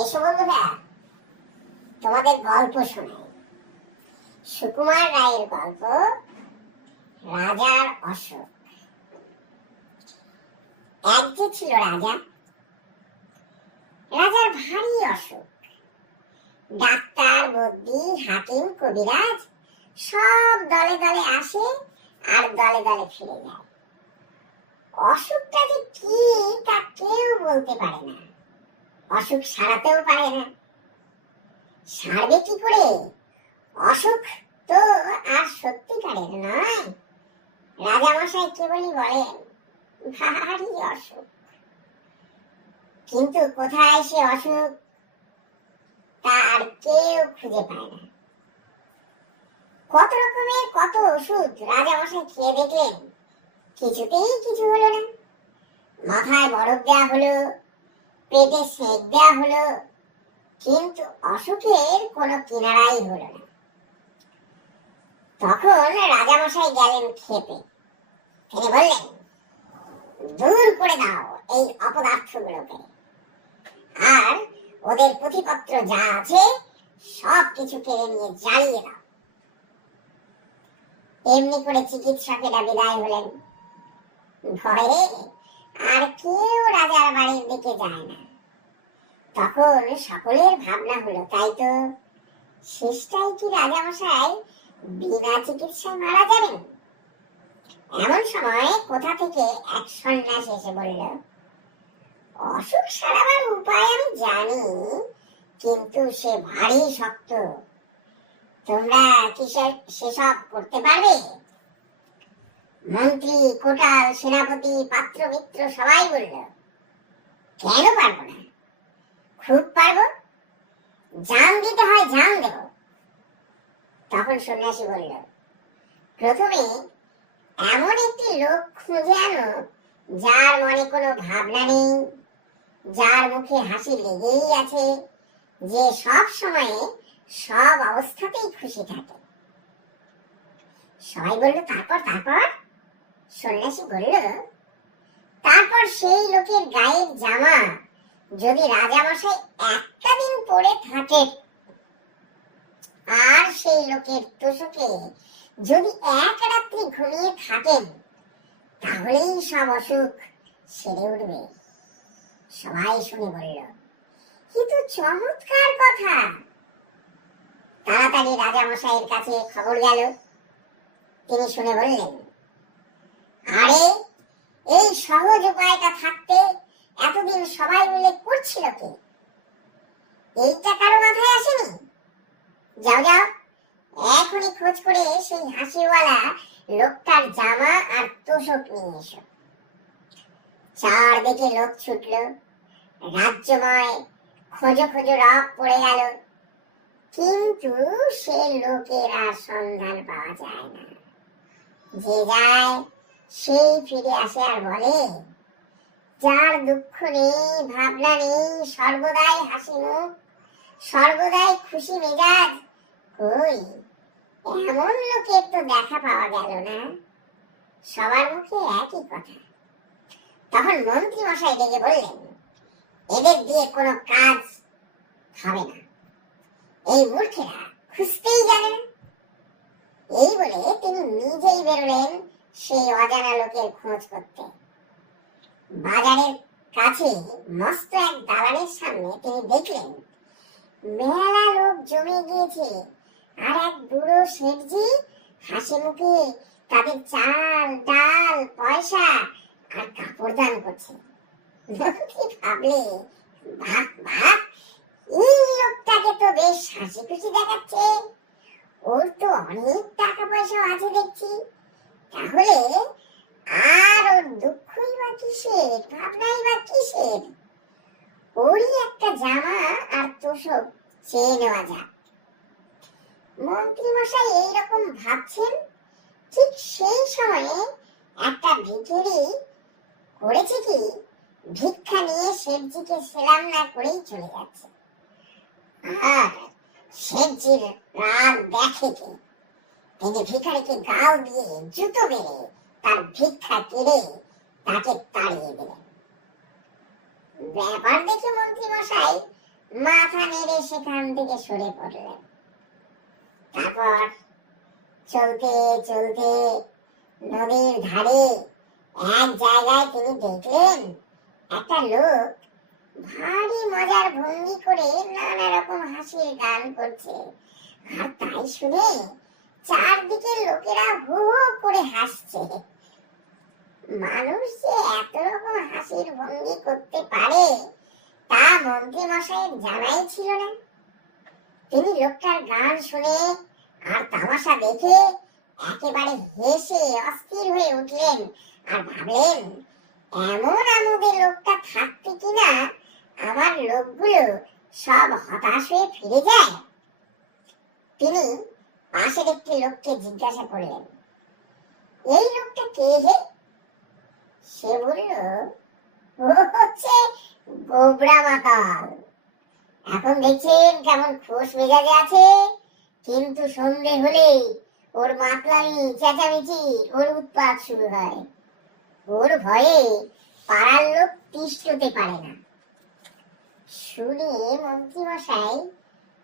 এসো বন্ধুরা, তোমাদের গল্প শোনাই। সুকুমার রায়ের গল্প রাজার অসুখ। এক যে ছিল রাজা, রাজার ভারী অসুখ। ডাক্তার, বদ্যি, হাকিম, কবিরাজ সব দলে দলে আসে আর দলে দলে ফিরে যায়। অসুখটা যে কি তা কেউ বলতে পারে না, অসুখ সারাতেও পারে না। সারবে কি করে? অসুখ তো আর সত্যিকারের নয়। রাজামশাই কেবলই বলেন ভারী অসুখ, কিন্তু কোথায় সে অসুখ তার কেউ খুঁজে পায় না। কত রকমের কত ওষুধ রাজামশাই খেয়ে দেখলেন, কিছুতেই কিছু হলো না। মাথায় বরফ দেওয়া হলো, পেটে সেঁক দেওয়া হলো, কিন্তু অসুখের কোনো কিনারাই হলো না। তখন রাজামশাই গেলেন ক্ষেপে। তিনি বললেন, দূর করে দাও এই অপদার্থগুলোকে, আর ওদের পুঁথিপত্র যা আছে সব কিছু কেড়ে নিয়ে জ্বালিয়ে দাও। এমনি করে চিকিৎসকেরা বিদায় হলেন। ভয়ে আর কেউ রাজার বাড়ির দিকে যায় না। তখন সকলের ভাবনা হলো, তাই তো, শেষটাই কি রাজামশাই বিনা চিকিৎসায় মারা যাবেন? এমন সময় কোথা থেকে এক সন্ন্যাসী এসে বলল, অসুখ সারাবার উপায় আমি জানি, কিন্তু সে ভারী শক্ত। তোমরা কি সেসব করতে পারবে? মন্ত্রী, কোটাল, সেনাপতি, পাত্র মিত্র সবাই বলল, কেন পারবো না, খুব পারবো, জান দিতে হয় জান দেব। তখন সন্ন্যাসী বলল, প্রথমে এমন একটি লোক খুঁজে আনো যার মনে কোনো ভাবনা নেই, যার মুখে হাসি লেগেই আছে, যে সব সময়ে সব অবস্থাতেই খুশি থাকে। সবাই বলল, তারপর? সন্ন্যাসী বলল, তারপর সেই লোকের গায়ের জামা যদি রাজামশাই একটা দিন পরে থাকে, আর সেই লোকের তোষকে যদি এক রাত্রি ঘুমিয়ে থাকেন, তাহলেই সব অসুখ সেরে উঠবে। সবাই শুনে বলল, কিন্তু চমৎকার কথা। তাড়াতাড়ি রাজামশাইয়ের কাছে খবর গেল। তিনি শুনে বললেন, আরে, এই সহজ উপায়টা থাকতে এতদিন সবাই মিলে করছিল কি? এইটা কারো মাথায় আসেনি? যাও যাও, এখনই খোঁজ করে সেই হাসিওয়ালা লোকটার জামা আর তোষক নিয়ে এসো। চারদিকে লোক ছুটল, রাজ্যময় খোঁজো খোঁজো রব পড়ে গেল, কিন্তু সে লোকের আর সন্ধান পাওয়া যায় না। যে যায় সেই ফিরে আসে আর বলে, যার দুঃখ নেই, ভাবনা নেই, সর্বদাই হাসি মুখ, সর্বদাই খুশি মেজাজ, কই এমন লোকের তো দেখা পাওয়া গেল না। সবার মুখে একই কথা। তখন মন্ত্রী মশাই ডেকে বললেন, এদের দিয়ে কোনো কাজ হবে না, এই মূর্খেরা খুঁজতেই জানে না। এই বলে তিনি নিজেই বেরোলেন সেই অজানা লোকের খোঁজ করতে। বাজারের কাছে মস্ত এক দালানের সামনে তিনি দেখলেন মেলা লোক জমে গিয়েছে, আর এক বুড়ো শেঠজি হাসি মুখে তাদের চাল, ডাল, পয়সা আর কাপড় দান করছে। ভাবলে, বাহ বাহ, এই লোকটাকে তো বেশ হাসি খুশি দেখাচ্ছে, ওর তো অনেক টাকা পয়সা আছে দেখছি, তাহলে আর ওর দুঃখই বা কিসের, ভাবনাই বা কিসের? ওরই একটা জামা আর তোষক চেয়ে নেওয়া যাক। মন্ত্রী মশাই এইরকম ভাবছেন, ঠিক সেই সময়ে একটা ভিখারি করেছে কি, ভিক্ষা নিয়ে শেঠজিকে সেলাম না করেই চলে যাচ্ছে। আর শেঠজির রাগ দেখে কি, তিনি ভিখারিকে গাল দিয়ে জুতো মেরে তার ভিক্ষা কেড়ে তাকে তাড়িয়ে দিলেন। ব্যাপার দেখে মন্ত্রী মশাই মাথা নেড়ে সেখান থেকে সরে পড়লেন। তারপর চলতে চলতে নদীর ধারে এক জায়গায় তিনি দেখলেন একটা লোক ভারী মজার ভঙ্গি করে নানা রকম হাসির গান করছে। আর তাই শুনে চারদিকে লোকেরা হো হো করে হাসছে। মানুষ যে এত রকম হাসির ভঙ্গি করতে পারে তা মন্ত্রী মশাইয়ের জানাই ছিল না। তিনি লোকটার গান শুনে আর তামাশা দেখে একেবারে হেসে অস্থির হয়ে উঠলেন আর ভাবলেন, এমন আমোদে লোকটা থাকতে কিনা আমার লোকগুলো সব হতাশ হয়ে ফিরে যায়। তিনি পাশের একটি লোককে জিজ্ঞাসা করলেন, এই লোকটা কে হে? সে বলল, ও হচ্ছে গোবরা মাতাল। এখন দেখছেন কেমন খোশ মেজাজে আছে, কিন্তু সন্ধে হলেই ওর মাতলামি চেঁচামেচি ওর উৎপাত শুরু হয়। ওর ভয়ে পাড়ার লোক তিষ্ঠতে পারে না। শুনে মন্ত্রী মশাই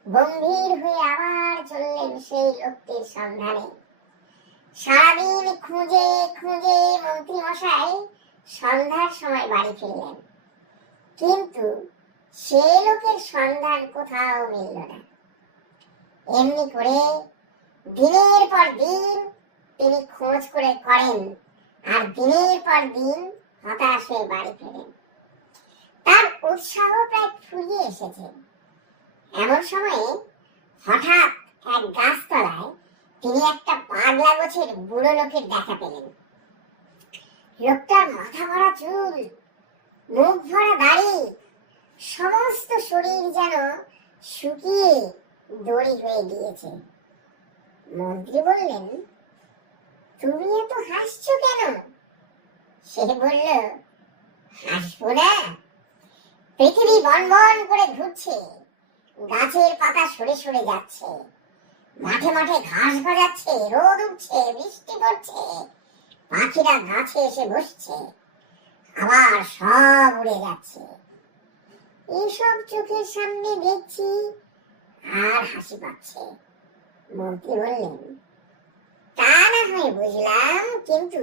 গম্ভীর হয়ে আবার চললেন সেই লোকটির সন্ধানে। সারাদিন খুঁজে খুঁজে মন্ত্রী মশাই সন্ধ্যার সময় বাড়ি ফিরলেন, কিন্তু সে লোকের সন্ধান কোথাও মিলল না। এমনি করে দিনের পর দিন তিনি খোঁজ করেন আর দিনের পর দিন হতাশ হয়ে বাড়ি ফেরেন। তার উৎসাহ প্রায় ফুরিয়ে এসেছে। এমন সময়ে হঠাৎ এক গাছতলায় তিনি একটা পাগলা গোছের বুড়ো লোকের দেখা পেলেন। লোকটার মাথা ভরা চুল, মুখ ভরা দাড়ি, সমস্ত শরীর যেন শুকিয়ে দড়ি হয়ে গিয়েছে। মন্ত্রী বললেন, তুমি এত হাসছো কেন? সে বলল, হাসবো না? পৃথিবী বনবন করে ঘুরছে, গাছের পাতা সরে সরে যাচ্ছে, মাঠে মাঠে ঘাস গজাচ্ছে, রোদ উঠছে, বৃষ্টি পড়ছে, পাখিরা গাছে এসে বসছে, আবার সব উড়ে যাচ্ছে। এইসব চোখের সামনে দেখছি আর হাসি পাচ্ছে। মন্ত্রী বললেন, তা না হয় বুঝলাম, কিন্তু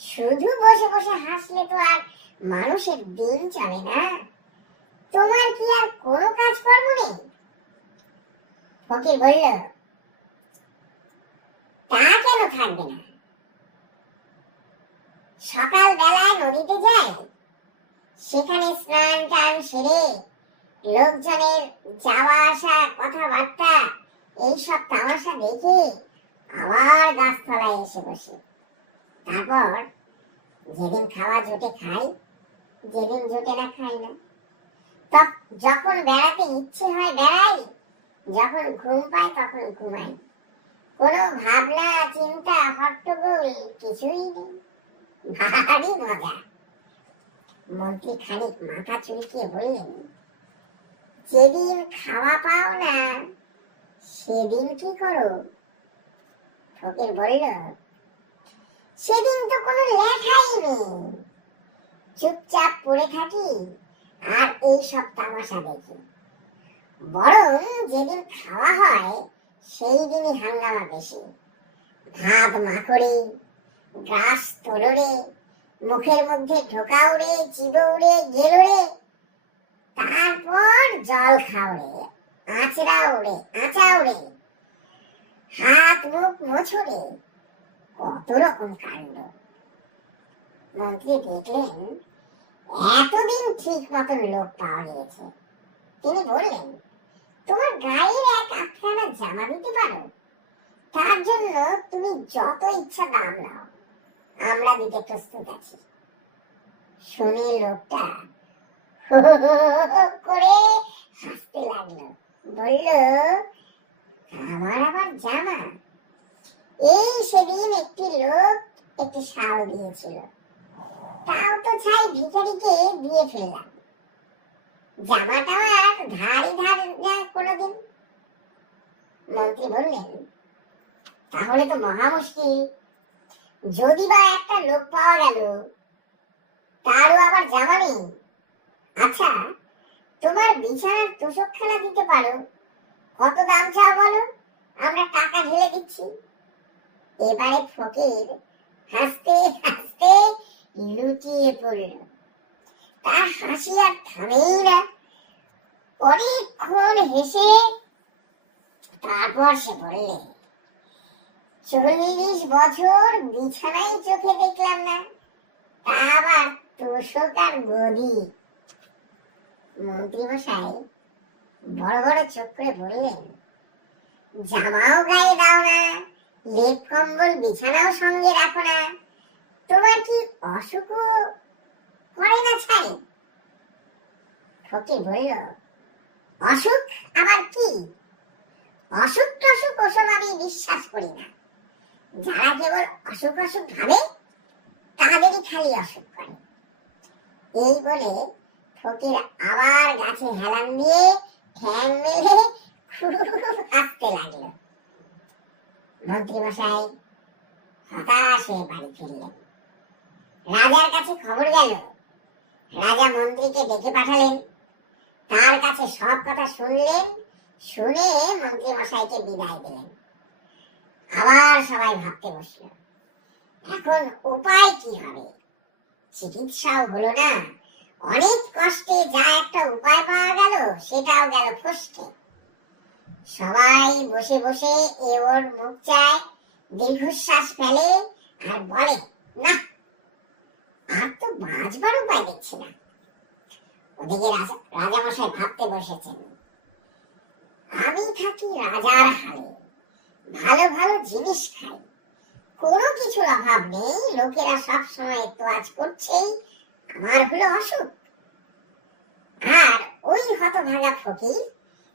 শুধু বসে বসে হাসলে তো আর মানুষের দিন চলে না। তোমার কি আর কোনো কাজকর্ম নেই? ফকির বলল, তা কেন থাকবে না? সকাল বেলায় নদীতে যাই, সেখানে স্নান টান সেরে লোকজনের যাওয়া আসা কথাবার্তা এইসব তামাশা দেখে আবার গাছতলায় এসে বসে। তারপর যেদিন খাওয়া জোটে খাই, যেদিন জোটে না খাই না। যখন বেড়াতে ইচ্ছে হয় বেড়াই, যখন ঘুম পাই তখন ঘুমাই। কোনো ভাবনা চিন্তা হট্টগোল কিছুই নেই, ভারী মজা। মন্ত্রী খানিক মাথা চুলকিয়ে বললেন, যেদিন খাওয়া পাও না সেদিন কি করো? ফকির বলল, সেদিন তো কোনো লেখাই নেই, চুপচাপ পড়ে থাকি আর এই সব তামাশা দেখি। বরং যেদিন খাওয়া হয় সেই দিনই হাঙ্গামা বেশি। ভাত মাখড়ে, গ্রাস তোলরে, মুখের মধ্যে ঢোকা উড়ে, চিবো উড়ে, গেল রে, তারপর জল খাওড়ে, আঁচড়া উড়ে, আঁচা উড়ে, হাত মুখ মোছড়ে, কত রকম কাণ্ড। মন্ত্রী দেখলেন এতদিন ঠিক মতন লোক পাওয়া গিয়েছে। তিনি বললেন, তোমার গায়ের এক আধখানা জামা দিতে পারো, তার জন্য তুমি যত ইচ্ছা দাম নাও, আমরা দিতে প্রস্তুত আছি। শুনে লোকটা হো হো হো হো করে হাসতে লাগলো, বলল, আমার আবার জামা? এই সেদিন একটি লোক একটি শাল দিয়েছিল, তাও তো ছাই ভিখারিকে দিয়ে ফেললাম। জামাটাও আর ধারই ধার না কোনোদিন। মন্ত্রী বললেন, তাহলে তো মহা মুশকিল। যদি বা একটা লোক পাওয়া গেল, তারও আবার জামা নেই। আচ্ছা, তোমার বিছানার তোষকখানা দিতে পারো, কত দাম চাও বলো, আমরা টাকা ঢেলে দিচ্ছি। এবারে ফকির হাসতে হাসতে লুটিয়ে পড়ল। তার হাসি আর থামেই না। অনেকক্ষণ হেসে তারপর সে বললে, 40 বছর বিছানায় চোখে দেখলাম না, তা আবার তোষক আর গদি। মন্ত্রী মশাই বড় বড় চোখ করে বললেন, জামাও গায়ে দাও না, লেপ কম্বল বিছানাও সঙ্গে রাখো না, তোমার কি অসুখও করে না ছাই? ফকির বলল, অসুখ আবার কি? অসুখ টসুখ ওসব আমি বিশ্বাস করি না। যারা কেবল অসুখ অসুখ ভাবে তাদেরই খালি অসুখ করে। এই বলে ফকির আবার গাছে হেলান দিয়ে ঠ্যাং মেলে খুব হাসতে লাগলো। মন্ত্রী মশাই হতাশ হয়ে বাড়ি ফিরলেন। রাজার কাছে খবর গেল। রাজা মন্ত্রীকে ডেকে পাঠালেন, তার কাছে সব কথা শুনলেন। শুনে মন্ত্রী মশাইকে বিদায় দিলেন। আবার সবাই ভাবতে বসল, এখন উপায় কি হবে? চিকিৎসাও হলো না, অনেক কষ্টে যা একটা উপায় পাওয়া গেল সেটাও গেল ফসকে। সবাই বসে বসে এ ওর মুখ চায়, দীর্ঘশ্বাস ফেলে আর বলে, না আর তো বাঁচবার উপায় দেখছি না। ওদিকে রাজামশাই ভাবতে বসেছেন, আমি থাকি রাজার হালে, ভালো ভালো জিনিস খাই, কোনো কিছুর অভাব নেই, লোকেরা সব সময় তোয়াজ করছেই, আমার হলো অসুখ। আর ওই হতভাগা ফকির,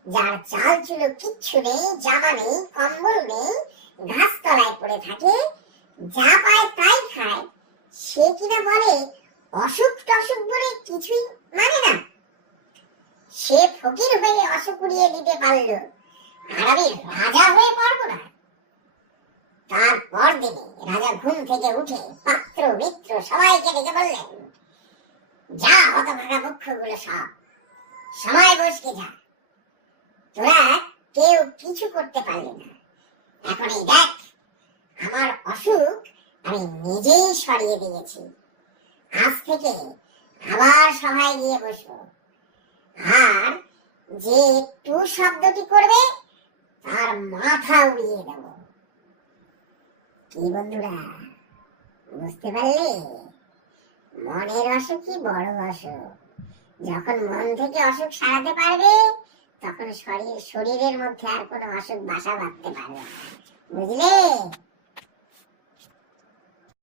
যার চাল চুল কিচ্ছু নেই, জামা নেই, কম্বল নেই, গাছ তলায় পড়ে থাকে, যা পায় তাই খায়, সে কিনা বলে অসুখ টসুখ বলে কিছুই মানে না। সে ফকির হয়ে অসুখ উড়িয়ে দিতে পারল, আর আমি রাজা হয়ে পারবো না। তারপর দিনে রাজা ঘুম থেকে উঠে পাত্র মিত্র সবাইকে ডেকে বললেন, যা হতভাগা মুখ্যগুলো সব সময় বসকে যা, তোরা কেউ কিছু করতে পারলি না। এখন এই দেখ, আমার অসুখ আমি নিজেই সরিয়ে দিয়েছি। আজ থেকে আবার সবাই গিয়ে বসবো, আর যে একটু শব্দটি করবে তার মাথা উড়িয়ে দেব। কি বন্ধুরা, বুঝতে পারলে? মনের অসুখই বড় অসুখ। যখন মন থেকে অসুখ সারাতে পারবে, তখন শরীরের মধ্যে আর কোনো অসুখ বাসা বাঁধতে পারবে না। বুঝলে?